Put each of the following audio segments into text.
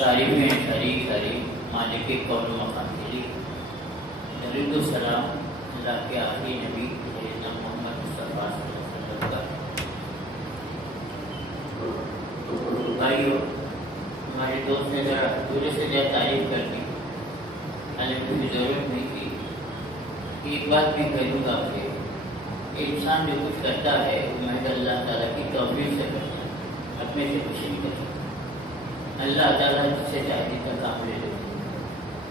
تعریفیں ساری مالک کون مقام کے لیے درود و سلام اللہ کے آخری نبی سیدنا محمد مصطفیٰ صلی اللہ علیہ وسلم کا۔ بھائیو، ہمارے دوست نے ذرا پورے سے زیادہ تعریف کر دی، حالانکہ مجھے ضرورت نہیں تھی۔ ایک بات میں کہوں گا کہ انسان جو کچھ کرتا ہے وہ محض اللہ تعالیٰ کی توفیق سے کرتا ہے، اپنے سے کچھ نہیں کرتا۔ اللہ تعالیٰ جس سے چاہتے کا کام لے لے۔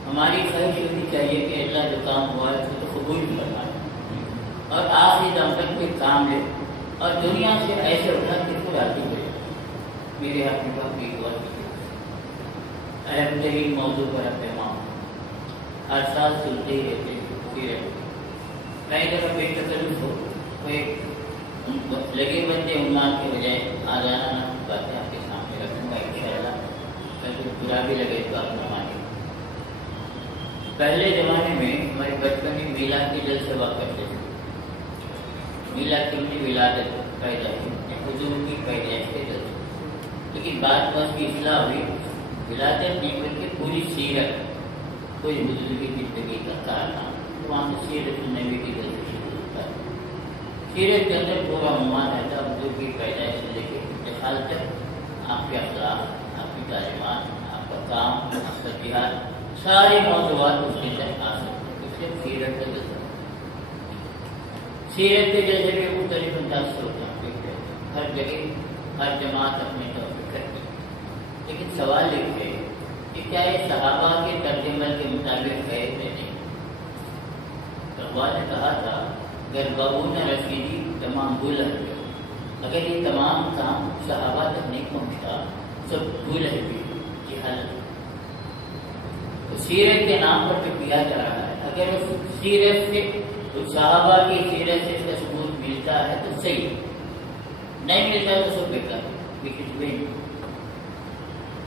ہماری خواہش ہونی چاہیے کہ اللہ جو کام ہوا ہے اس کو قبول فرمائے اور آخری دم تک کوئی کام لے اور دنیا سے ایسے اٹھا کہ خود راضی ہو جائے۔ میرے آپ کے پاس ایک اور اہم ترین موضوع پر اہتمام ہر سال سنتے ہی رہتے میں اگر بے تکلف ہو تو ایک لگے بندے عنوان کے بجائے آزادہ باتیں آپ کے سامنے رکھوں گا انشاءاللہ۔ کچھ برا بھی لگے تو آپ نہ مانیں۔ پہلے زمانے میں ہمارے بچپن میں میلاد کے جلسے ہوا کرتے تھے۔ میلاد کی اپنی ولادت پیدائش حضور کی پیدائش کے جلسے، لیکن بعد میں اس کی اصلاح ہوئی، ولادت نہیں بلکہ پوری سیرت، کوئی حضور کی زندگی کا کارنامہ، وہاں سے سیرت نبی کی جلسے شروع ہوتا ہے۔ سیرت کے اندر پورا عنوان رہتا ہے حضور کی پیدائش سے لے کے انتقال تک، آپ کے اخلاق، آپ کی تعلیمات، آپ کا کام، آپ کا جہاد، سارے موضوعات اس کے اندر آ سکتے ہیں۔ اس لیے سیرت کا جلسہ، سیرت کے جلسے میں مختلف انداز سے ہوتے ہیں، ہر جگہ ہر جماعت اپنے طور پہ کرتی ہے، لیکن سوال یہ ہے کہ کیا یہ صحابہ کے طرز عمل کے مطابق ہے یا نہیں؟ اقبال نے کہا تھا اگر بابون رسیدی تمام بھول ہے، اگر یہ تمام کام صحابہ تک نہیں پہنچتا سب بھول ہے بھی یہ حل۔ سیرت کے نام پر جو کیا جا رہا ہے، اگر اس سیرت سے صحابہ کی سیرت سے اس کا ثبوت ملتا ہے تو صحیح، نہیں ملتا ہے تو سب بیکار ہے۔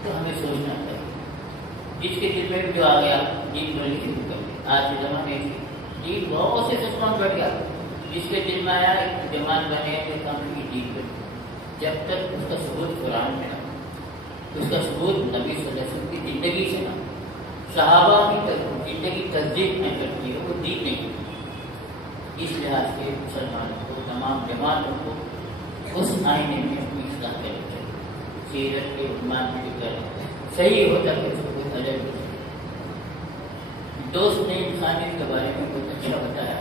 تو ہمیں سوچنا چاہیے، جس کے دل میں جو آ گیا دین بولنے شروع کر دیا۔ آج کے زمانے میں دین بہت سے دشمن بڑھ گیا، جس کے دل میں آیا ایک جماعت بنے تو کام کی دین بنے۔ جب تک اس کا ثبوت قرآن میں نہ، اس کا ثبوت نبی صلی اللہ علیہ وسلم کی زندگی سے نہ، صحابہ کی زندگی تصدیق میں کرتی ہے، وہ دین نہیں۔ اس لحاظ سے مسلمانوں کو، تمام جماعتوں کو اس آئینے میں اپنی اصلاح کرنی چاہیے۔ سیرت کے عنوان میں جو کر صحیح ہوتا ہے اس کو کوئی الگ ہو جائے۔ دوست نے انسانیت کے بارے میں بہت اچھا بتایا،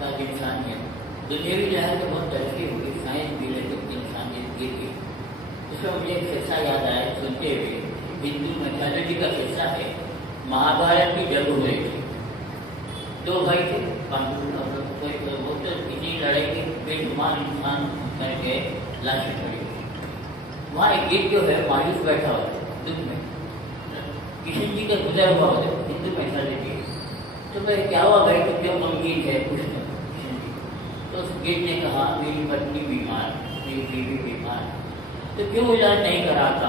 تاکہ انسانیت دنیاوی لحاظ سے بہت ترقی ہوگی، سائنس بھی لے کے انسانیت گر گئی۔ اس میں مجھے ایک قصہ یاد آیا سنتے ہوئے، ہندو میتھالوجی کا قصہ ہے۔ مہابھارت کی جنگ ہو رہی تھی، دو بھائی تھے، وہ تو اتنی لڑائی کی بے شمار انسان کر کے لاشیں پڑی ہوئی۔ وہاں ایک گیت جو ہے مایوس بیٹھا ہوا ہے دکھ میں، کشن جی کا گزر ہوا ہوتا ہے ہندو میتھالوجی۔ تو میں کیا ہوا بھائی تو کیوں غمگین ہے کچھ نہیں کشن جی؟ تو اس گیت نے کہا میری پتنی بیمار، میری بیوی بیمار، تو کیوں علاج نہیں کراتا؟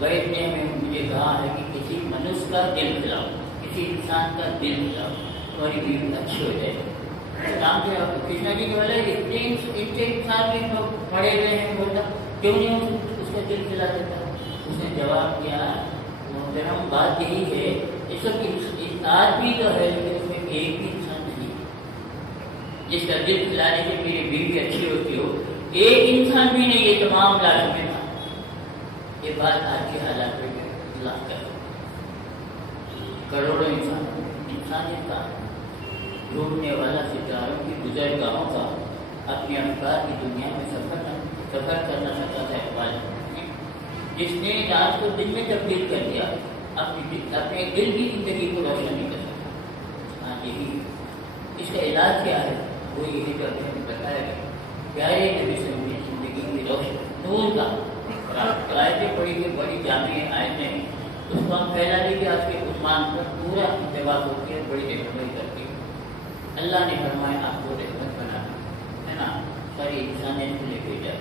وید نے مجھے کہا ہے کہ کسی منوش کا دل کھلاؤ، کسی انسان کا دل کھلاؤ، تمہاری بیوی اچھی ہو جائے۔ کام کیا کرشنا جی کے والے اتنے انسان بھی پڑے ہوئے ہیں، بولتا کیوں نہیں اس کا دل کھلا دیتا؟ اس نے جواب دیا محترم بات یہی ہے، یہ سب آدمی تو ہے لیکن اس میں ایک بھی انسان نہیں جس کا دل کھلانے سے میری بیوی اچھی ہوتی ہو، ایک انسان بھی نہیں، یہ تمام لاشوں میں تھا۔ یہ بات آج کے حالات میں اللہ کر کروڑوں انسانیت کا ڈھونڈنے والا ستاروں کی گزرگاہوں کا اپنے افکار کی دنیا میں سفر کرنا چاہتا تھا اقبال، جس نے رات کو دن میں تبدیل کر دیا، اپنے دل کی زندگی کو روشن نہیں کر سکتا۔ ہاں یہی اس کا علاج کیا ہے، وہ یہی جو ہمیں بتایا گیا، پیارے نبی صلی اللہ علیہ وسلم کی زندگی کی روشن نور کا آیتیں پڑھی گئی، بڑی جامع آیتیں، اس کو ہم پھیلا دیں کہ آج کے عثمان پر پورا انتباہ ہوتی ہے، بڑی رہنمائی کرتی ہے۔ اللہ نے فرمایا آپ کو رحمت بنا ہے نا، ساری انسانیت کو لے کے جائے،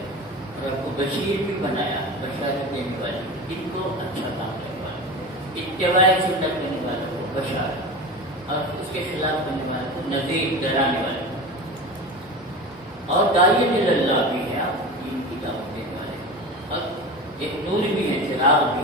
اور آپ کو بشیر بھی بنایا، بشارت دینے والی، ان کو اچھا کام کرنے والا، اتباع سنت کرنے والا کو بشارت، اور اس کے خلاف کرنے والے کو نذیر ڈرانے والے، اور داعی اللہ بھی ہے، آپ دین کی دعوت دینے والے، اور ایک نور بھی ہے، چراغ بھی،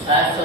700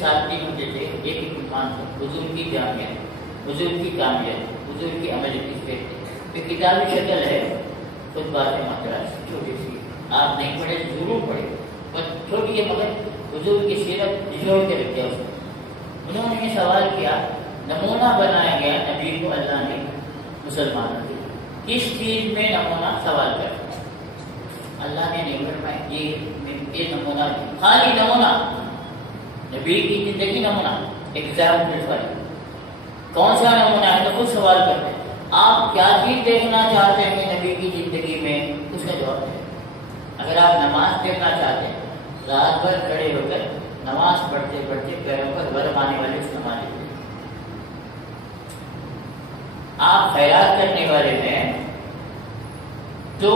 7 دن ہوتے تھے، ایک ایمان تھا، حضور کی جامعہ، حضور کی کامیابی، حضور کی عمل اس پہ کتابی شکل ہے، خود بات مدراس چھوٹی سی، آپ نہیں پڑھے ضرور پڑھے، بس چھوٹی ہے مگر حضور کی سیرت نچوڑ کے رکھ دیا اس کو۔ انہوں نے یہ سوال کیا، نمونہ بنایا گیا نبی کو اللہ نے مسلمانوں کے، کس چیز میں نمونہ سوال کرتا ہے؟ اللہ نے نہیں فرمایا یہ نمونہ، خالی نمونہ، نبی کی زندگی نمونہ، ایگزامپل پر کون سا نمونہ ہے تو خود سوال کرتے ہیں، آپ کیا چیز دیکھنا چاہتے ہیں نبی کی زندگی میں، اس کا جواب ہے۔ اگر آپ نماز دیکھنا چاہتے ہیں، رات بھر کھڑے ہو کر نماز پڑھتے پڑھتے پیروں پر ورم آنے والے اس نماز دیتے، آپ خیرات کرنے والے ہیں تو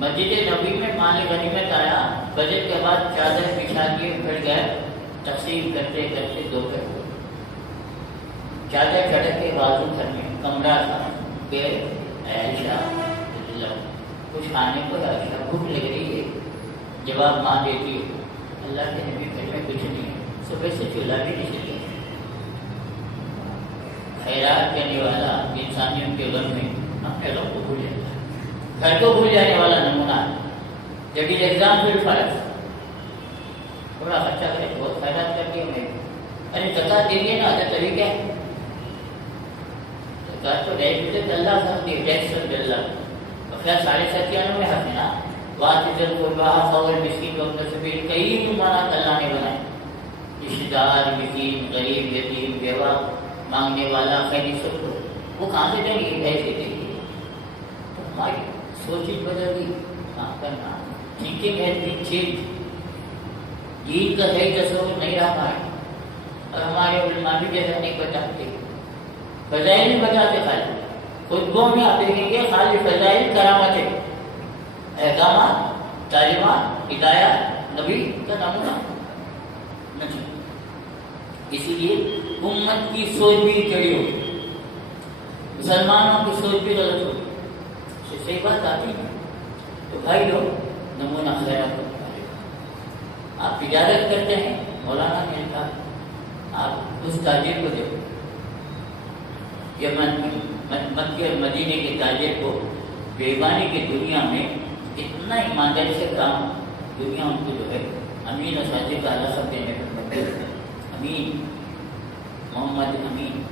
مسجد نبی میں مال غنیمت آیا، بجٹ کے بعد چادر بچھا کے پھٹ گئے، تقسیم کرتے کرتے دو کر ہوئے، چادر چڑھ کے بازو گھر میں کمرہ تھا کہ عائشہ کچھ کھانے کو، عائشہ بھوک لگ رہی ہے، جواب ماں دیتی ہے، اللہ کے نبی گھر میں کچھ نہیں ہے، صبح سے چولہا بھی نہیں چلے، خیرات کرنے والا انسانیوں کے غم میں اپنے غم کو بھول جاتا ہے، گھر کو بھول جانے والا نمونہ ہے۔ جب یہ ایگزام پھر فرض تھوڑا خرچہ کرے، بہت خیرات کر کے میں ارے زکات دے دیے نا، ادھر طریقہ ہے زکات تو ڈائریکٹ اللہ سمجھتی ہے، ٹیکس اللہ اور خیر 97.5 میں حق ہے نا، واجب القربہ فور مسکین وابن سبیل، کئی نمونات اللہ نے بنائے، رشتہ دار، مسکین، غریب، یتیم، بیوہ، مانگنے والا، خیری، سب کو وہ کہاں سے دیں گے؟ ایسے دیں گے۔ تو ہماری سوچ بدل گئی، کام کرنا، تھنکنگ ہیز بین چینج، عید کا صحیح تصور نہیں رہا ہے، اور ہمارے علماء بھی جیسا نہیں بتاتے، فضائل نہیں بتاتے، خالی خطبوں میں آپ دیکھیں گے خالی فضائل، کرامتیں، احکامات، تعلیمات، ہدایات، نبی کا نمونہ نہیں۔ اسی لیے امت کی سوچ بھی ٹیڑھی ہو گئی، مسلمانوں کی سوچ بھی غلط ہو گئی، اس سے صحیح بات آتی ہے۔ تو بھائی لوگ نمونہ خیرات کرتے ہیں، آپ تجارت کرتے ہیں، مولانا نے کہا آپ اس تاجر کو دیکھو، یمن مکے اور مدینے کے تاجر کو بیگانے کی دنیا میں اتنا ایمانداری سے کام، دنیا ان کو جو ہے امین اور صادق کا لقب دینے پر مجبور ہے، امین، محمد امین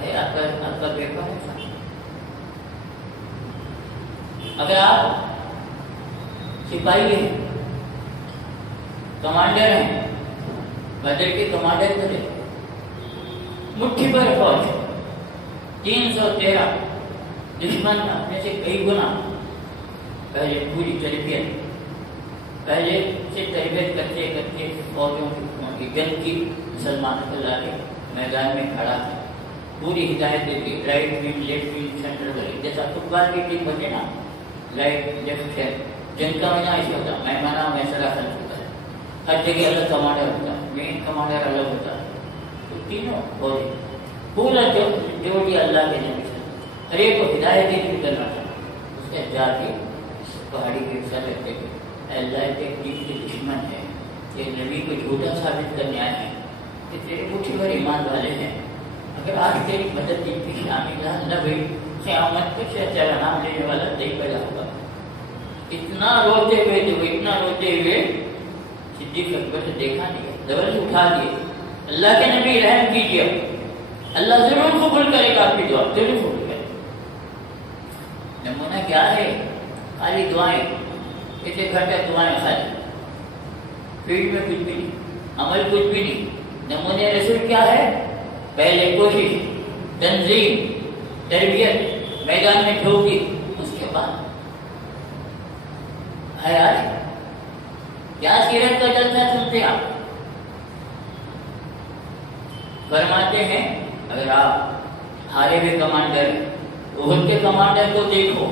ہے آپ کا بیٹا ہے۔ اگر آپ سپاہی ہیں، کمانڈر ہیں، بدر کے کمانڈر کرے، مٹھی پر فوج 313، دشمن اپنے سے کئی گنا پہلے پوری تربیت، پہلے سے تربیت کرتے کرتے فوجوں کی جنگ کی، مسلمانوں کو لا کے میدان میں کھڑا ہے، پوری ہدایت دیتی، right wing, left wing, centre کرے، جیسا فٹ بال کی ٹیم بنے نا، رائٹ لیفٹ ہے، جنگ کا مزہ ایسے ہوتا، میں منا میں سرا خلف ہوتا ہے، ہر جگہ الگ کمانڈر ہوتا ہے، مین کمانڈر الگ ہوتا ہے، تو تینوں فوجی پورا جو بھی اللہ کے نبی سے ہر ایک کو ہدایت دیتی کرنا تھا، اس نے جا کے پہاڑی کے سر رکھتے تھے، اللہ کے دین کے دشمن ہے، یہ نبی کو جھوٹا ثابت کرنے آئے ہیں کہ تیرے مٹھی بھر ایمان والے ہیں، اگر آج تیری مدد دین کی شامل نہ ہوئی، قیامت تک سے تیرا نام لینے والا نہیں پیدا ہوگا۔ اتنا روتے ہوئے تو اتنا روتے ہوئے صدیق اکبر سے دیکھا نہیں، زبردست اٹھا دیے، اللہ کے نبی رحم کیجیے، اللہ ضرور قبول کرے گا آپ کی دعا، ضرور قبول کرے۔ نمونہ کیا ہے؟ خالی دعائیں، اسے گھٹا دعائیں خالی، فیلڈ میں کچھ بھی نہیں، عمل کچھ بھی نہیں۔ نمونہ رسول کیا ہے؟ پہلے کوشش، تنظیم، تربیت، میدان میں ٹھوکی، اس کے بعد حیات کیا سیرت کا جلسہ سنتے آپ؟ فرماتے ہیں اگر آپ ہارے ہوئے کمانڈر، احد کے کمانڈر کو دیکھو،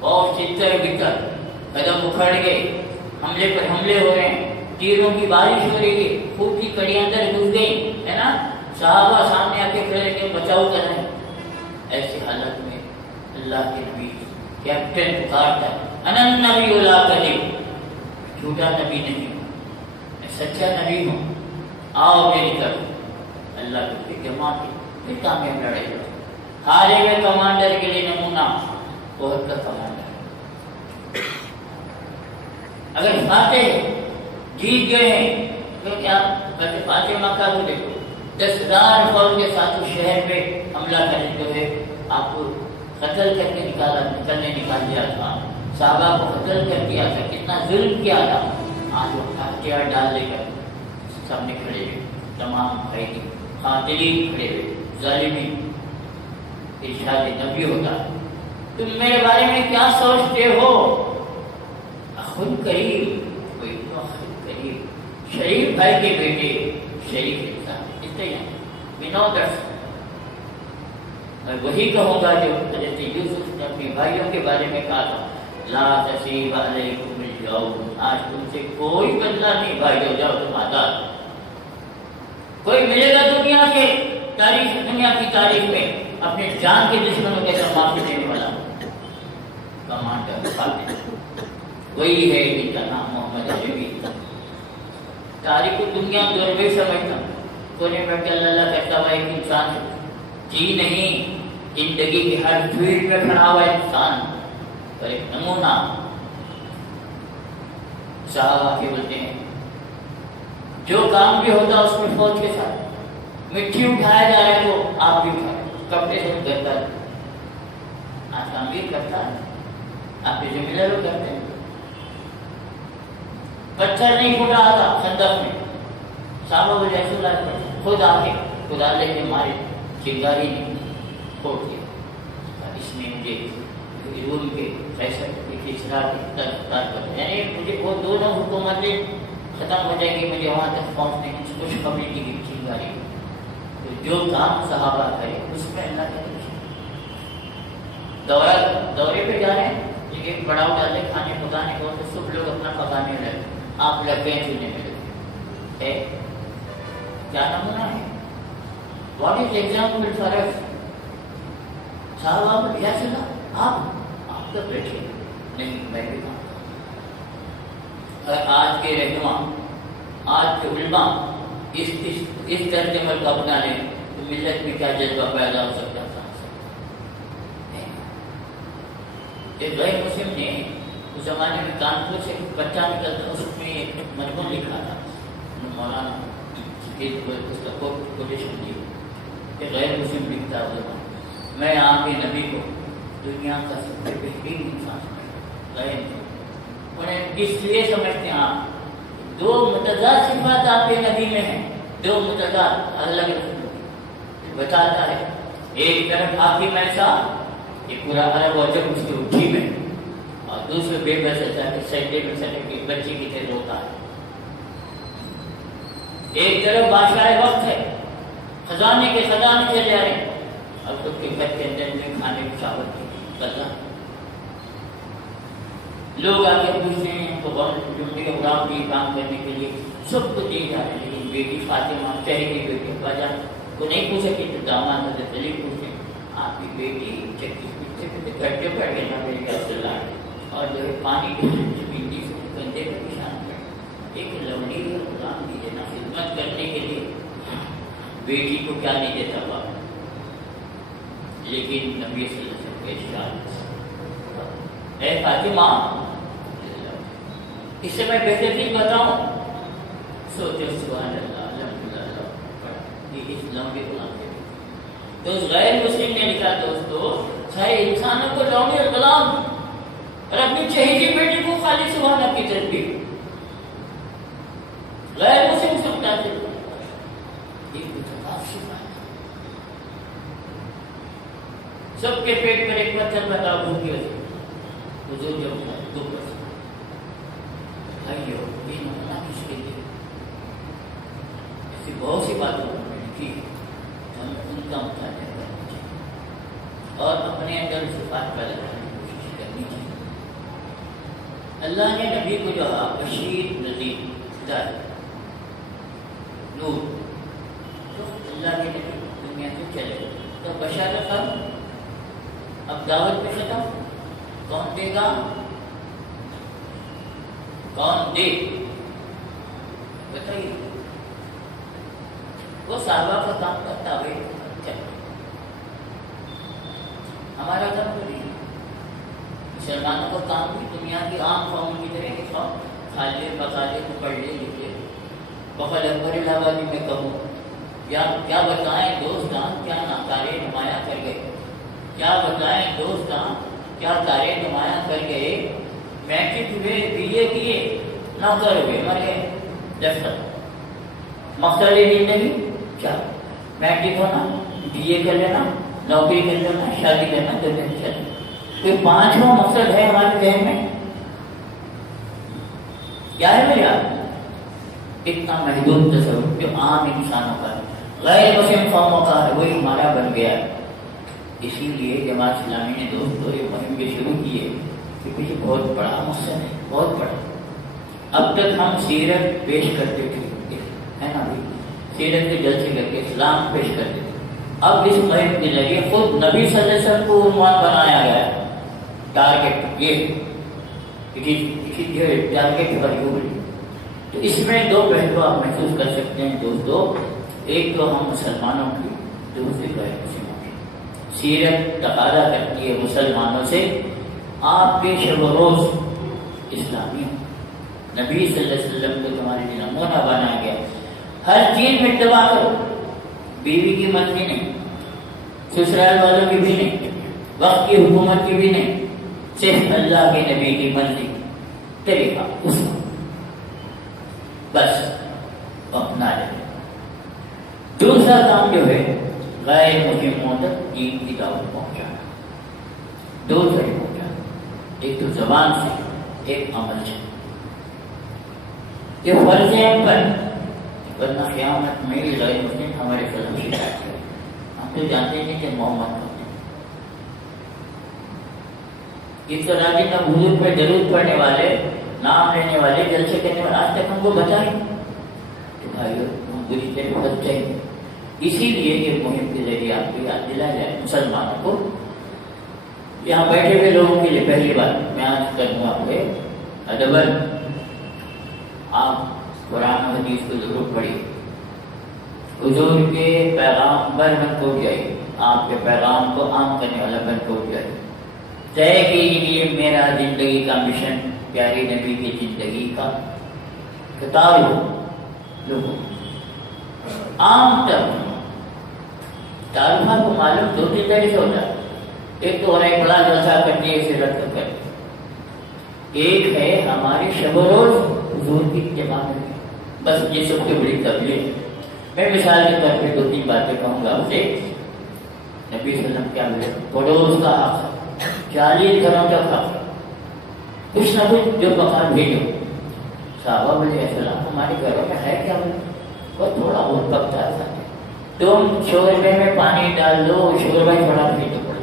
اور چتر بکر، قدم اکھڑ گئے، حملے پر حملے ہو رہے ہیں، تیروں کی بارش ہو رہی ہے، خون کی کڑیاں اندر گھس گئی ہے نا، صحابہ سامنے آ کے کھڑے کے بچاؤ کر رہے ہیں، ایسی حالت میں اللہ کے نبی کیپٹن پکارتا ہے، انا النبی لا کذب، جھوٹا نبی نہیں، میں سچا نبی ہوں، آؤ میری طرف، اللہ کے جماعت پھر کامیاب لڑائی لڑو۔ ہارے ہوئے کمانڈر کے لیے نمونہ بہت کا کمانڈر، اگر فاتح جیت گئے ہیں تو کیا فاتح مکہ کو دیکھو، 10,000 فوج کے ساتھ اس شہر پہ حملہ کرنے جو ہے آپ کو قتل کر کے نکال دیا تھا، صحابہ کو قتل کر دیا تھا، کتنا ظلم کیا تھا، آج وہ ہتھیار ڈال لے کر سامنے کھڑے ہوئے، تمام قیدی قاتلین کھڑے ہوئے، ظالمین، ارشاد نبی ہوتا ہے تم میرے بارے میں کیا سوچتے ہو؟ خود قریب، کوئی تو خود قریب، شریف بھائی کے بیٹے، شریف انسان، اس طرح بنا درس میں وہی کہوں گا جو حضرت یوسف نے اپنے بھائیوں کے بارے میں کہا تھا، لا تثریب علیکم اليوم، آج تم سے کوئی بدلہ نہیں، بھائیو جاؤ تم آزاد۔ کوئی ملے گا دنیا کے تاریخ، دنیا کی تاریخ میں اپنے جان کے دشمنوں کے ساتھ معافی دینے والا کمانڈر فاتح وہی ہے جن کا نام محمد عربی۔ تاریخ کو دنیا دور سمجھتا، کونے بیٹھ کے اللہ کہتا ہوا ایک انسان جی نہیں، زندگی کی ہر فیلڈ میں کھڑا ہوا انسان، تو ایک نمونہ صحابہ کے بولتے ہیں جو کام بھی ہوتا اس میں فوج کے ساتھ، مٹی اٹھایا جا رہا ہے تو آپ بھی اٹھائے، کپڑے سے کرتا ہے، آج تعمیر کرتا ہے، آپ کے ذمہ دار کرتے ہیں، پتھر نہیں پھوٹا تھا خندق میں، صحابہ کو جیسے لگتا خود آ کے خدا لے کے مارے، چنگاری نے کھوڑ دیا، اس میں مجھے روم کے فیصل کے اصرار پر، یعنی مجھے وہ دونوں حکومتیں ختم ہو جائے گی، مجھے وہاں تک پہنچنے کی کچھ خبر کی چنگاری، تو جو کام صحابہ کرے اس میں اللہ کا دورے پہ جا رہے ہیں، ایک بڑا ڈالے کھانے پکانے کو، تو سب لوگ اپنا پکانے لگے، آپ لگ گئے چنے میں لگے، کیا نمونہ ہے؟ واٹ از ایگزامپل فار اس؟ صحابہ کو کیا چلا، آپ تو بیٹھے نہیں، میں بھی کام، آج کے رہنما، آج کے علماء اس ترجمے کو اپنا لیں تو ملت میں کیا جذبہ پیدا ہو سکتا تھا۔ ایک غیر مسلم نے اس زمانے میں کانپور سے بچہ نکلتا، اس میں ایک مضمون لکھا تھا، مولانا اس کا کوٹیشن دی کہ غیر مسلم لکھتا ہے، میں آپ کے نبی کو دنیا کا سب سے بہترین انسان سمجھتا، غیر مسلم انہیں اس لیے سمجھتے ہیں آپ، دو متضاد صفات آپ کے نبی میں ہیں، دو متضاد اللہ کے بتاتا ہے، ایک طرف آخری میسا یہ پورا عرب و عجم اس کی اٹھی میں، اور دوسرے بے بس سجدے میں سجدے کی بچی کی طرح روتا ہے، ایک طرف بادشاہ وقت ہے، خزانے کے خزانے چلے جا رہے ہیں، اور خود کے گھر کے اندر میں کھانے کی شاوت کی کرتا، لوگ آگے پوچھتے ہیں تو جملے کے غلام بھی کام کرنے کے لیے سب کو دیے جا رہے ہیں، لیکن بیٹی فاطمہ چہرے کی بیٹی وجہ کو نہیں پوچھ سکتی، تو داماد حضرت علی پوچھتے آپ کی بیٹی چکی پیچھے گھر کے پڑ گئے نا میرے گھر چل رہا ہے، اور جو ہے پانی کی بندی سے کندھے پر نشان پڑے، ایک لوڑی اور غلام دی دینا خدمت کرنے کے لیے بیٹی کو کیا نہیں دیتا باپ، لیکن نبی صلی اللہ علیہ وسلم کے ارشاد، اے فاطمہ، اس سے میں بہتر چیز بتاؤں، سوچو سبحان اللہ الحمدللہ پڑھا، یہ اس لمبے غلام کے تو غیر مسلم نے لکھا دوستو، چاہے انسانوں کو لوڑے اور غلام، اور اپنی چہیتی بیٹی کو خالی سبحان اللہ کی تسبیح، غیر مسلم سمجھتا تھے یہ متفاوت بات، سب کے پیٹ پر ایک پتھر بتاؤ بھوکی ہوئی، حضور جو دو پرسن بھائیو، یہ نمونہ کس کے لیے؟ ایسی بہت سی باتوں پر میں لکھی ہے، ہم ان کا مطالعہ کرنا چاہیے اور اپنے اندر صفات پیدا کرنے کی کوشش کرنی چاہیے۔ اللہ نے نبی کو جو بشیر نذیر ہدایت نور، تو اللہ کے نبی دنیا سے چلے تو بشارت ختم، اب دعوت میں ختم، کون دے گا؟ کون دے؟ بتائیے، وہ صحابہ کا کام کرتا ہے، ہمارا کام تو نہیں۔ مسلمانوں کا کام بھی دنیا کی عام قوم کی طرح کہ کھا لے پکا لے تو پڑھ لے لکھ لے۔ بخل اکبر الہٰبادی میں کہوں یا کیا بتائیں دوستان کیا ناکارے نمایاں کر گئے، کیا بتائیں دوستان کیا کارے نمایاں کر گئے، میٹرک ہوئے بی اے کیے نوکر ہوئے مر گئے۔ دفتر مقصد زندگی کیا؟ میٹرک ہونا، بی اے کر لینا، نوکری کر لینا، شادی کرنا، شادی۔ کوئی پانچواں مقصد ہے ہمارے ذہن میں؟ کیا ہے بھیا؟ اتنا محدود تصور جو عام انسانوں کا ہے، غیر مسلم قوموں کا ہے، وہی ہمارا بن گیا ہے۔ اسی لیے جماعت اسلامی نے دوستوں یہ مہم بھی شروع کی ہے کیونکہ یہ بہت بڑا مقصد ہے، بہت بڑا۔ اب تک ہم سیرت پیش کرتے تھے، ہے نا بھائی، سیرت کے جلسے کر کے اسلام پیش کرتے تھے۔ اب اس مہم کے ذریعے خود نبی صلی اللہ علیہ وسلم کو عنوان بنایا گیا ہے، ٹارگیٹ یہ ٹارگیٹ پر یوں۔ تو اس میں دو پہلو آپ محسوس کر سکتے ہیں دوستو، ایک تو ہم مسلمانوں کی، دوسری غیر مسلموں کی۔ سیرت تقاضا کرتی ہے مسلمانوں سے آپ کے شب و روز اسلامی نبی صلی اللہ علیہ وسلم کو تمہارے لیے نمونہ بنایا گیا، ہر چیز میں اتباع کرو، بیوی کی مرضی نہیں، سسرال والوں کی بھی نہیں، وقت کی حکومت کی بھی نہیں، صرف اللہ کے نبی کی مرضی، طریقہ اس بس اپنا لے۔ دوسرا کام جو ہے غیر مسلموں تک دین کی دعوت پہنچانا، دو طریقے پہنچانا، ایک تو زبان سے، ایک عمل سے۔ یہ فرض ہے ہم پر، ورنہ قیامت میں غیر مسلم ہمارے فضل شکایت کرے۔ ہم تو جانتے ہیں کہ محمد اس طرح کی حضور پہ درود پڑھنے والے، نام لینے والے، جلسے کرنے والے آج تک ہم کو بتائیں تو بھائیو ہم بری طرح بچ جائیں گے۔ اسی لیے یہ مہم کے ذریعے آپ کو یاد دلایا جائے مسلمانوں کو، یہاں بیٹھے ہوئے لوگوں کے لیے پہلی بات میں آج کروں آپ کو ادبن، آپ قرآن و حدیث کو ضرور پڑھیے، حضور کے پیغام پر بن کو جائیے، آپ کے پیغام کو عام کرنے والا بن کو جائیے۔ طے کیجیے میرا زندگی کا مشن پیارے نبی کی زندگی کا کتاب ہو لوگوں عام تک۔ تعلقات کو معلوم دو تین طرح سے ہوتا ہے، ایک تو اور ایک بڑا جلسہ کرتی ہے اسے رد کر، ایک ہے ہمارے شب و روز حضور کی اتباع میں، بس یہ سب سے بڑی تبلیغ۔ میں مثال کے طور پہ دو تین باتیں کہوں گا آپ سے۔ نبی صلی اللہ علیہ وسلم کیا بولے؟ پڑوس کا حق، 40 گھروں کا حق، کچھ نہ کچھ جو پکا بھیجو۔ صحابہ بولے السلام ہمارے گھروں میں ہے کیا؟ وہ تھوڑا بہت پکتا تھا، تم شوربے میں پانی ڈال دو، شوربہ تھوڑا بھیجو پڑے۔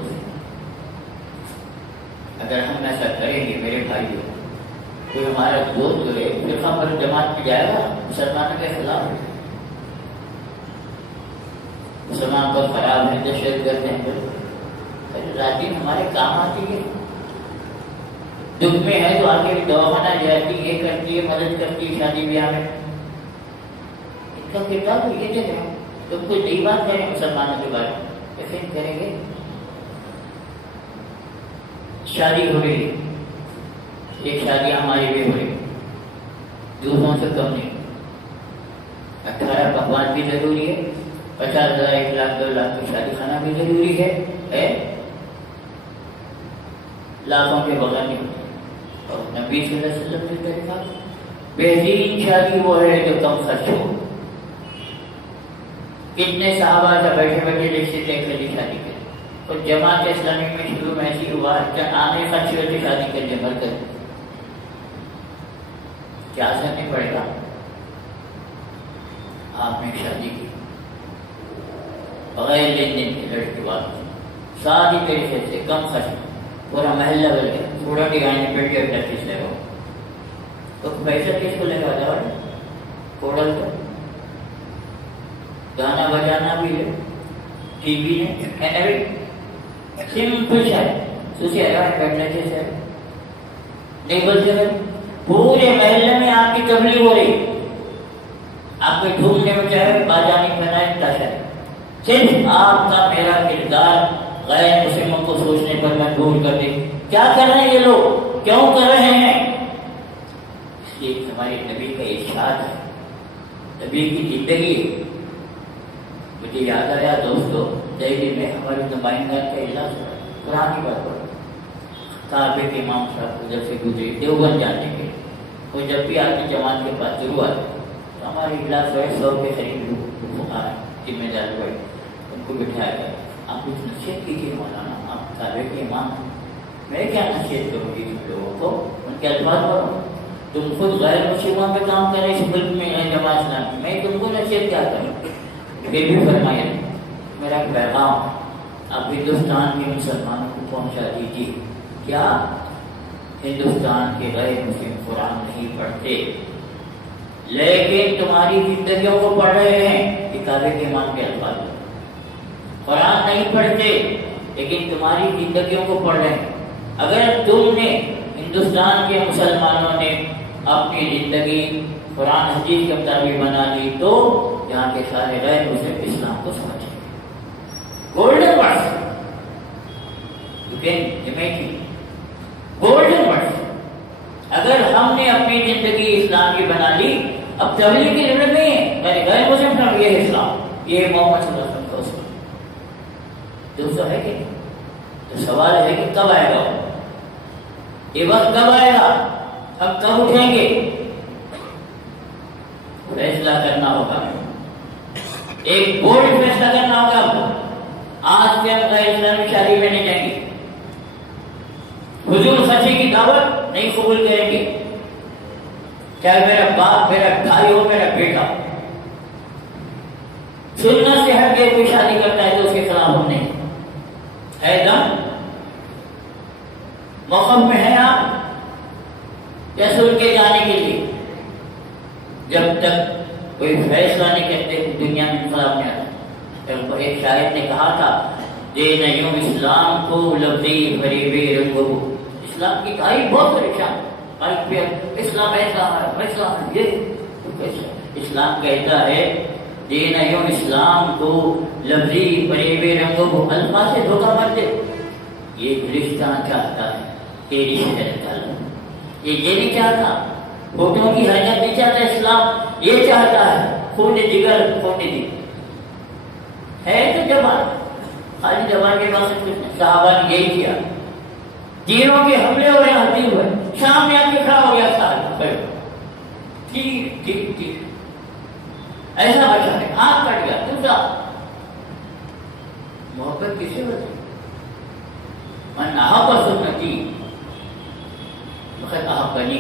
اگر ہم ایسا کریں گے میرے بھائی، کوئی ہمارا دوست جو ہے فرقہ پر جماعت میں جائے گا مسلمانوں کے خلاف، مسلمان کو خراب ہے، دہشت گرد ہیں، ذاتی ہمارے کام آتی ہے، دکھ میں ہے تو آگے دواخانہ جاتی، یہ کرتی ہے، مدد کرتی ہے شادی بیاہ میں۔ اس کا کردار تو یہ جگہ ہے، تم کوئی نئی بات کریں مسلمانوں کے بارے میں کیسے کریں گے؟ شادی ہو رہی ہے، ایک شادی ہماری بھی ہو رہی، دوسروں سے کم نہیں، 18 پکوان بھی ضروری ہے، 50,000 1 لاکھ 2 لاکھ کی شادی خانہ بھی ضروری ہے، لاکھوں کے بغیر نہیں ہوتے۔ اور نبی صلی اللہ علیہ وسلم کے طریقہ بہترین شادی وہ ہے جو کم خرچ ہو۔ کتنے صحابہ سے بیٹھے بیٹھے رشتے طے کر لی شادی کرے، اور جماعت اسلامی میں شروع میں ایسی ہوا آنے خرچ ہوتے شادی کر لے مر کر، کیا اثر نہیں پڑے گا؟ آپ نے شادی کی بغیر لین دین کے لڑکی بات، سادی طریقے سے کم خرچ، پورا محلہ بل گیا، تھوڑا ڈگانے بیٹھ کے اپنا کس لے گا تو پیسہ کس کو لے گا؟ جاؤ کوڑل کو گانا بجانا بھی ہے، ٹی وی ہے، سمپل ہے، سوچے بیٹھنے سے نہیں بولتے، پورے محلے میں آپ کی تبلیغ ہو رہی، آپ کے ڈھونڈنے میں چاہے باجانی بنائے تاشا، صرف آپ کا میرا کردار غیر مسلموں کو سوچنے پر مجبور کر دے۔ کیا کر رہے ہیں یہ لوگ، کیوں کر رہے ہیں؟ اس لیے ہمارے نبی کا ارشاد ہے، نبی کی زندگی۔ مجھے یاد آیا دوستو، دہلی میں ہمارے نمائندہ کا اجلاس ہوا، قرآن کی بات ہوا، کعبے کے امام صاحب ادھر سے گزرے دیوبند جانے کے، وہ جب بھی آتی جماعت کے پاس ضرور آتے، تو ہمارے اجلاس ہوئے 100 کے قریب لوگ ذمہ دار ہوئے، ان کو بٹھایا گیا، آپ کچھ نصیحت کیجیے مولانا، آپ کعبے کے امام ہیں، میں کیا نصیحت کروں گی تم لوگوں کو؟ ان کے الفاظ پڑھوں، تم خود غیر مسلموں پہ کام کرے اس ملک میں جماعت اسلامی، میں تم کو نصیحت کیا کروں؟ پھر بھی فرمایا میرا پیغام اب ہندوستان کے مسلمانوں کو پہنچا دیجیے، کیا ہندوستان کے غیر مسلم قرآن نہیں پڑھتے لیکن تمہاری زندگیوں کو پڑھ رہے ہیں، یہ کعبے کے امام کے الفاظ، قرآن نہیں پڑھتے لیکن تمہاری زندگیوں کو پڑھ رہے ہیں۔ اگر تم نے ہندوستان کے مسلمانوں نے اپنی زندگی قرآن حدیث کے مطابق بنا لی تو یہاں کے سارے غیر مسلم اسلام کو سمجھیں گے۔ Golden words, you can imagine golden words. اگر ہم نے اپنی زندگی اسلام کی بنا لی، اب تبلیغ کی ضرورت نہیں ہے، غیر مسلم سمجھ یہ اسلام، یہ محمد صلی اللہ علیہ وسلم کا اسلام۔ دوستو ہے کہ تو سوال ہے کہ کب آئے گا یہ وقت، کب آئے گا، ہم کب اٹھیں گے؟ فیصلہ کرنا ہوگا، ایک بولڈ فیصلہ کرنا ہوگا آپ کو۔ آج سے ہم غیر اسلامی شادی میں نہیں جائیں گے، حضور خرچی کی دعوت نہیں قبول کریں گے، چاہے میرا باپ، میرا بھائی ہو، میرا بیٹا ہو، سنت سے ہٹ کے کوئی شادی کرتا ہے تو اس کے خلاف ہم نہیں ہے۔ دم موقف میں ہے آپ یا سن کے جانے کے لیے؟ جب تک کوئی فیصلہ نہیں کرتے دنیا میں انقلاب نہیں آتا۔ ایک شاعر نے کہا تھا، دے نہیں اسلام کو لفظی فریبے رنگو، اسلام کی تعریف بہت پریشان، اسلام ایسا ہے، اسلام یہ اسلام کہتا ہے دے نہیں اسلام کو لفظی فریبے رنگو، الفاظ سے دھوکہ مت دے، یہ گلستان چاہتا ہے تیری شہر کا لو، یہ نہیں چاہتا، فوٹو کی حرکت نہیں چاہتا اسلام، یہ چاہتا ہے خون جگر، خون دل ہے تو جوان، خالی جوان کے پاس کچھ نہیں۔ صحابہ نے یہی کیا، تیروں کے حملے ہو رہے ہیں، حدیث ہوئے، شام میں آ کے کھڑا ہو گیا صاحب، ٹھیک ٹھیک ٹھیک، ایسا بچا ہے، آنکھ کٹ گیا۔ دوسرا محبت کسے ہوتی؟ من احب سنتی فقد احبنی،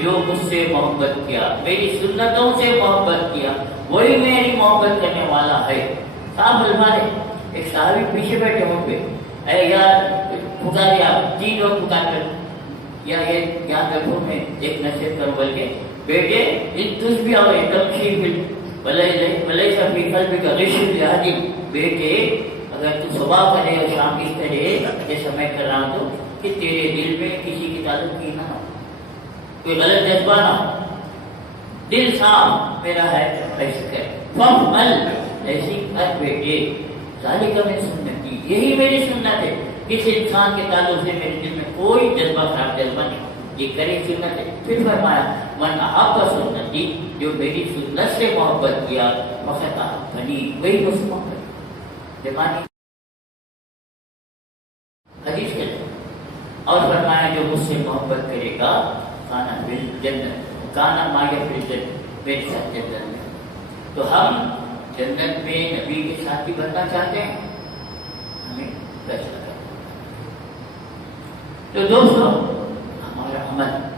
جو مجھ سے محبت کیا، میری سنتوں سے محبت کیا، وہی میری محبت کرنے والا ہے۔ صاحب الفاظ، ایک صحابی پیچھے بیٹھے ہوں پہ، اے یار پکارے، آپ 3 لوگ پکار کر، یا یہ یاد رکھو میں ایک نصیحت کروں، بلکہ بیٹے ان تجھ بھی آؤ تمشی بلے سا فی قلبک غش لہذی، بیٹے اگر تو صبح کرے اور شام اس طرح جیسا میں کر رہا ہوں تو کہ تیرے دل میں کسی کی تعلق کی نہ ہو، کوئی غلط جذبہ نہ ہو، دل صاف میرا ہے ایسے کر، فعمل ایسی کر بیٹے، ذالک من سنتی، یہی میری سنت ہے، کس انسان کے تعلق سے میرے دل میں کوئی جذبہ خراب جذبہ نہیں، یہ کرے سنت ہے۔ پھر فرمایا من احب سنتی، جو میری سنت سے محبت کیا، فقد احبنی، وہی مجھ سے محبت جمانی حدیث کے اور فرمایا جو مجھ سے محبت کرے گا کانا فل جنت، کانا مایا فل جنت، میرے ساتھ جنت میں۔ تو ہم جنت میں نبی کے ساتھی بننا چاہتے ہیں، ہمیں فیصلہ کرنا۔ تو دوستو ہمارا عمل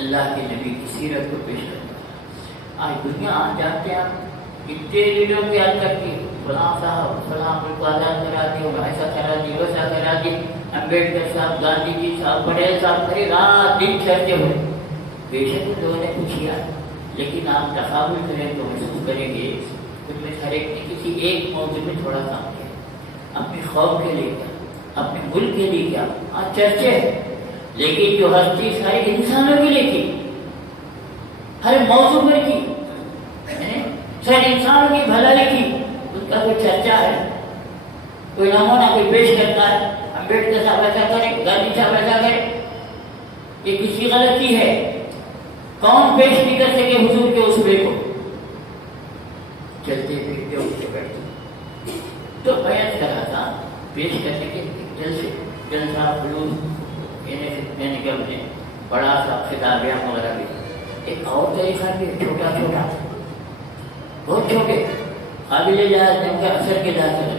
اللہ کے نبی کی سیرت کو پیش کرنا۔ آج دنیا جانتے ہیں آپ اتنے لیڈروں کی حد تک کی، فلاں صاحب فلاں ملک کو آزاد کرا دی، ایسا کرا دی، ویسا کرا دی، امبیڈکر صاحب، گاندھی جی صاحب، پٹیل صاحب، کرے رات دن چرچے ہوئے۔ بے شک ان لوگوں نے کچھ کیا، لیکن آپ تقابل کریں تو محسوس کریں گے ان میں ہر ایک نے کسی ایک موضوع میں تھوڑا کام کیا، اپنے خوف کے لیے کیا، اپنے ملک کے لیے کیا، چرچے، لیکن جو ہستی سارے انسانوں کے لیے کی، ہر موضوع پر کی، سر انسانوں کی بھلائی کی اس کا کوئی چرچا ہے، کوئی نمونہ کوئی پیش کرتا ہے، امبیڈکر صاحب ایسا کرے، گاندھی صاحب ایسا کرے، یہ کس کی غلطی ہے؟ کون پیش نہیں کر سکے حضور کے اس پہ کو؟ چلتے پھرتے اٹھتے بیٹھتے تو بیان کرا تھا پیش کرنے کے جلسہ خلوص میں نکل گئے، بڑا سا خطابیہ وغیرہ بھی، ایک اور طریقہ بھی چھوٹا چھوٹا بہت چھوٹے قابل جہاز جن کا اثر کے داخل ہے،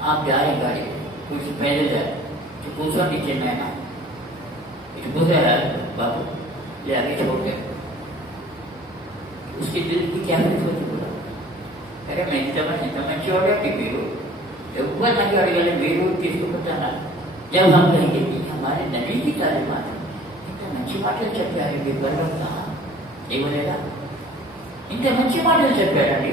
آپ جا رہے ہیں گاڑی کچھ پہلے جائے تو پوچھا نیچے میں نا پوچھا ہے بابو لے آگے چھوڑ گئے، اس کے دل کی کیا فکر ہوتی؟ بولا ارے میں چھوڑ گیا کہ میرو اوپر نہ کہ اڑگلے میرو کس کو پتہ نہ، جب ہم کہیں گے کہ ہمارے نبی کی تعلیمات మంచి మాటలు చెప్పారు మీ గర్వంగా ఏమలేదా ఇంత మంచి మాటలు చెప్పారండి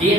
3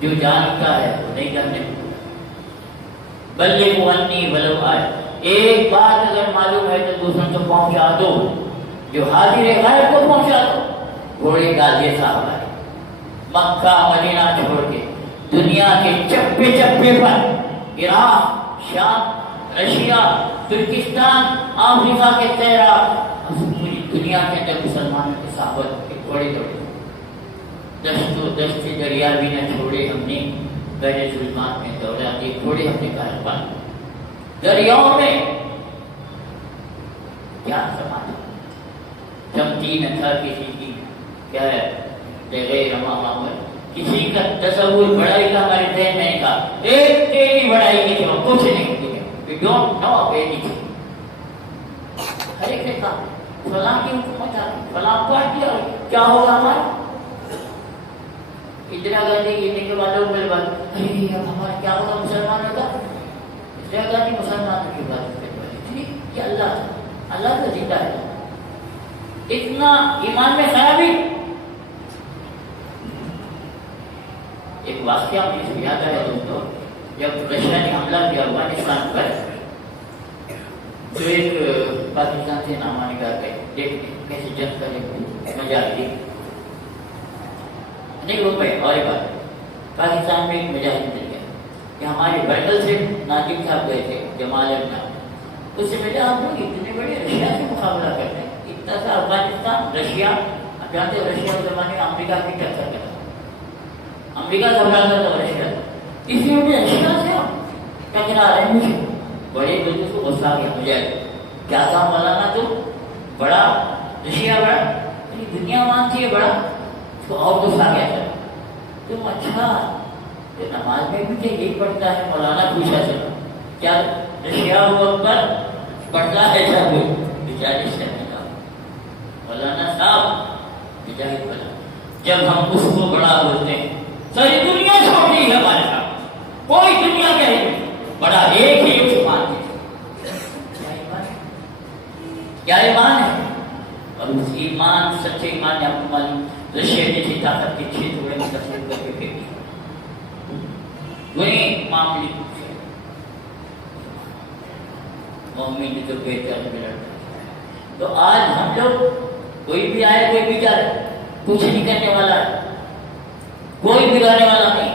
جو جانتا ہے وہ نہیں جاننے کو بلغوا عنی ولو آیہ، ایک بات اگر معلوم ہے تو دوسروں کو پہنچا دو، جو حاضر غائب کو پہنچا دو۔ گھوڑے گاجے صاحب آئے مکہ مدینہ چھوڑ کے دنیا کے چپے چپے پر، عراق، شام، رشیا، ترکستان، افریقہ کے تیرا، پوری دنیا کے اندر مسلمانوں کے صحابت کے گھوڑے دوڑے، دشت و دشت دریا بھی نہ چھوڑے ہم نے، بحر ظلمات میں دوڑا کے گھوڑے ہم نے کہا پا دریاؤں میں کیا سماج چمتی نہ تھا کسی کی، کیا ہے غیر معمول، کسی کا تصور بڑائی کا ہمارے ذہن نہیں تھا، ایک تیری بڑائی کی جو کچھ نہیں کی، we don't know anything۔ ہر ایک نے کہا فلاں کی حکومت آ گئی، فلاں پارٹی آ گئی، کیا ہوگا ہمارا؟ اندرا گاندھی گرنے کے بعد لوگ میرے بعد ارے اب ہمارا کیا ہوگا مسلمانوں کا؟ اندرا گاندھی مسلمانوں کی بات کرنے والی تھی کہ اللہ تو زندہ ہے، اتنا ایمان میں خرابی۔ ایک واقعہ مجھے یاد آیا دوستوں، جب رشیا نے حملہ کیا افغانستان پر تو ایک پاکستان سے نامہ نگار گئے دیکھنے کیسے جنگ کرنے مجاہد نہیں ہو پائے۔ اور ایک بات، پاکستان میں ایک مجاہد مل گیا کہ ہمارے بردل سے ناجم صاحب گئے تھے جمال ابن، اس سے ملا ہم لوگ اتنے بڑے رشیا سے مقابلہ کرتے ہیں، اتنا سا افغانستان رشیا، آپ جانتے ہیں رشیا کے زمانے میں امریکہ کی ٹکر کرتا، امریکہ گھبراتا تھا رشیا، اسی وجہ رشیا سے ہم ٹکرا رہے ہیں۔ مجھے بڑے بندے کو غصہ آ گیا، مجھے کیا تھا مولانا تو بڑا رشیا بڑا، دنیا مانتی ہے بڑا، تو اور غصہ آ گیا تھا، تم اچھا تو نماز میں بھی یہی پڑھتا ہے؟ مولانا پوچھا چلا کیا رشیا پر پڑھتا ہے؟ جب بیچارے سے مولانا صاحب مجاہد بنا، جب ہم اس کو بڑا بولتے ہیں ساری دنیا چھوٹی ہے ہمارے ساتھ، کوئی دنیا کا بڑا ایک ہی مسلمان ہے، کیا ایمان ہے؟ اور اس ایمان سچے ایمان نے آپ کو معلوم رشیا جیسی طاقت کے 6 ٹکڑے میں تقسیم کر کے پھینک دیا، وہی معاملے مومن جو بہتر میں لڑتا ہے۔ تو آج ہم لوگ کوئی بھی آئے کوئی بھی جائے کچھ نہیں کرنے والا ہے، کوئی بگاڑنے والا نہیں۔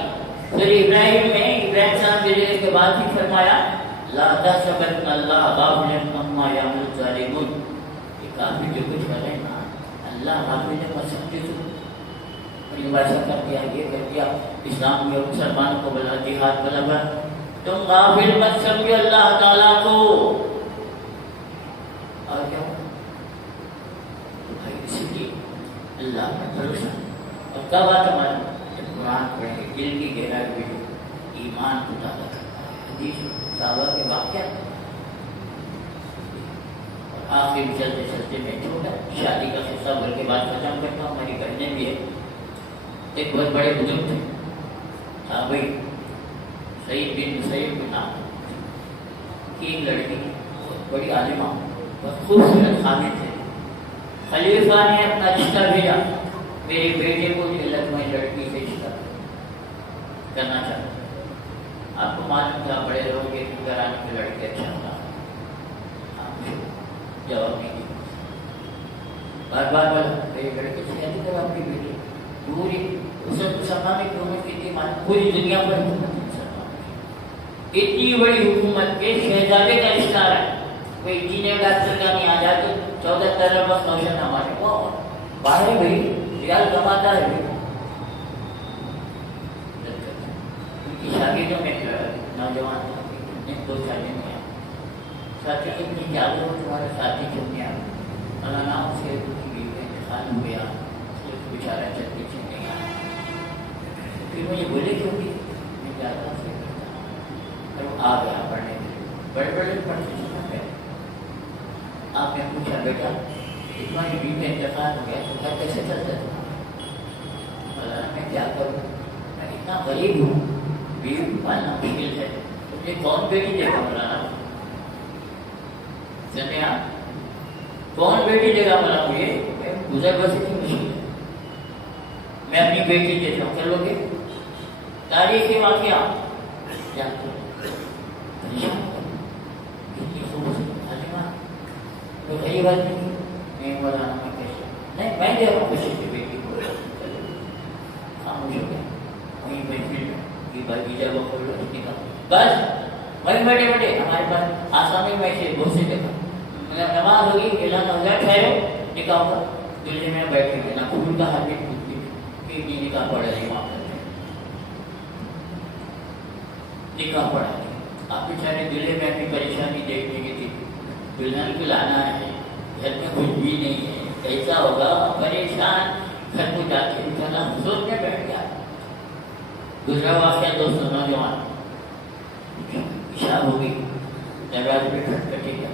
پھر ابراہیم میں ابراہیم صاحب کے کے بعد ہی فرمایا لا تحسبن اللہ غافلا عما یعمل الظالمون، یہ کافر جو کچھ کر رہے ہیں نا اللہ غافل ہے مت سمجھے تو، ایسا کر دیا یہ کر دیا، اسلام کے مسلمان کو بلا جہاد بلا، تم غافل مت سمجھو اللہ تعالیٰ کو۔ اور کیا بھائی اسی لیے اللہ پر بھروسہ، اور کب آتا ہمارا جب قرآن پڑھیں گے دل کی گہرائی میں ایمان کو تازہ کرتا ہے، حدیث صحابہ کے واقعات۔ اور آخر چلتے چلتے میں چھوٹا شادی کا قصہ بھر کے بعد ختم کرتا ہوں، ہماری بہنیں بھی ہے، ایک بہت بڑے بزرگ تھے صحابی سعید بن مسیب کے نام کی ایک لڑکی بہت بڑی عالمہ بہت خوبصورت خامد تھے، خلیفہ نے اپنا رشتہ بھیجا، میرے بیٹے کو جو لگوائیں لڑکی سے رشتہ کرنا چاہتا، آپ کو معلوم تھا بڑے لوگ کے گھرانے کے لڑکے اچھا ہوتا، جواب نہیں دیا، بار بار بولا میرے لڑکے سے کہتے تھے اپنی بیٹی پوری مسلمان کی حکومت کی تھی، پوری دنیا پر حکومت اتنی بڑی حکومت کے شہزادے کا رشتہ ہے، کوئی انجینئر ڈاکٹر کا نہیں آ جائے تو 14 بس نوشن ہمارے وہ باہر بھائی ریال کماتا ہے، ان کی شاگردوں میں نوجوان تھا 2 سال میں ساتھی اتنی جاگو تمہارا ساتھی کیوں نہیں آ مولانا سے انتقال ہو گیا، بیچارہ چل پیچھے نہیں آیا، پھر مجھے بولے کیوں بھی میں جاتا سے اور وہ آ گیا پڑھنے کے لیے، بڑے بڑے پڑھتے چلنا گئے، آپ نے پوچھا بیٹا تمہاری بیوی کا انتقال ہو گیا تو گھر کیسے چلتا تمہارا؟ مولانا میں کیا کروں، میں اتنا غریب ہوں، بیوی پالنا مشکل ہے، مجھے کون بیٹی دے گا مولانا؟ سمجھے آپ کون بیٹی دے گا مولانا؟ مجھے گزر بسر کی مشکل ہے، میں اپنی بیٹی دیتا ہوں، کر لو گے؟ تاریخی واقعہ جانتے ہو پریشان کتنی خوبصورت حلیمہ تو صحیح بات نہیں مولانا میں کیسے نہیں میں دے رہا ہوں کسی کی بیٹی کو خاموش ہو گیا وہیں محفل میں کہ بھائی بیجا وہ کھول لو اتنی کا بس وہیں بیٹھے بیٹھے ہمارے پاس آسامی میں سے بہت سے دیکھا نماز ہوگی اعلان ہو جائے ٹھہرو نکاح ہوگا دلہے میں بیٹھے ہوئے نہ پھول کا ہاتھ بھی پھولتی کہ نہیں نکاح پڑا نہیں وہاں کرتے نکاح پڑا نہیں آپ بیچارے دلہے میں اپنی پریشانی دیکھنے کی تھی دلہن کو لانا ہے گھر میں کچھ بھی نہیں ہے کیسا ہوگا پریشان گھر کو جا کے نکالا سوچ میں بیٹھ گیا دوسرا واقعہ دوستوں نوجوان عشاء ہو گئی دروازے پہ کھٹکھٹے گیا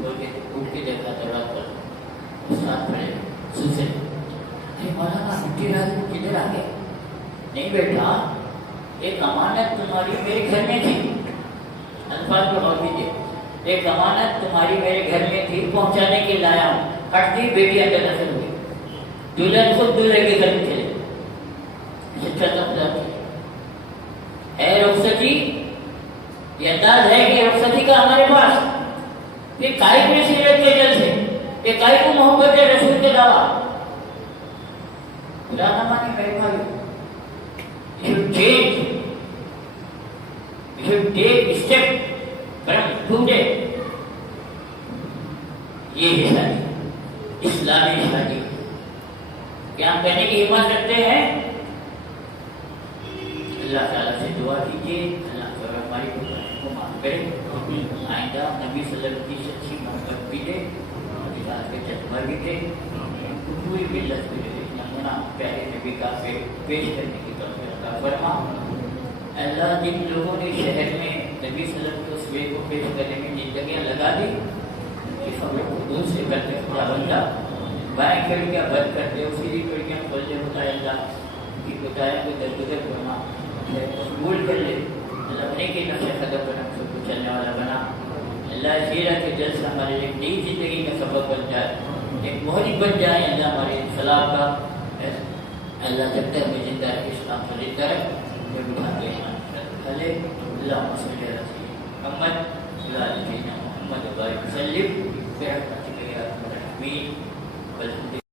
اٹھ کے دیکھا دروازے پر استاد کھڑے سوچے ارے مولانا مٹی رات کو کدھر آ گئے نہیں بیٹا ایک امانت تمہاری میرے گھر میں تھی الفاظ کو غور کیجیے ایک امانت تمہاری میرے گھر میں تھی پہنچانے کے لایا ہوں ہٹتی بیٹی اندر داخل ہوئی دلہن خود دلہے کے گھر میں چلے سچا ہے رخصتی یہ انداز ہے کہ رخصتی کا ہمارے پاس یہ کائی میں سیرت کے جل سے یہ کائی کو محبت رسول کے دعویٰ خدا نہ مانے میرے بھائی you should take step from today یہ ہے شادی اسلامی شادی کیا ہم کہنے کی ہمت رکھتے ہیں اللہ تعالیٰ سے دعا کیجیے اللہ تعالیٰ ہماری کو معاف کرے آئندہ نبی صلی اللہ علیہ وسلم کی سچی محبت بھی دے ذات کے جذبہ بھی دے پوری ملت بھی دے نمونہ پیارے نبی کا پیش کرنے کی توفیق عطا فرما اللہ جن لوگوں نے شہر میں نبی صلی اللہ علیہ وسلم کے اسوے کو پیش کرنے میں زندگیاں لگا دی اس خبر کو دور سے کرتے خدا بندہ بائیں کھڑکیاں بند کرتے اسی کھڑکیاں کھول دے ہوتا ہے اللہ کی بتایا کو درگزر فرما قبول کر لے اللہ اپنے کے نقشے قدم پر ہم سب کو چلنے والا بنا اللہ سیرت کے جل سے ہمارے لیے نئی زندگی کا سبب بن جائے ایک محرک بن جائے اللہ ہمارے سلام کا اللہ جب تک ہمیں زندہ رکھے اسلام سے زندہ رکھے جب اٹھاتے ہیں پہلے اللہ صلی اللہ علیہ محمد اللہ علیہ محمد وسلم برحمتک یا ارحم الراحمین والحمد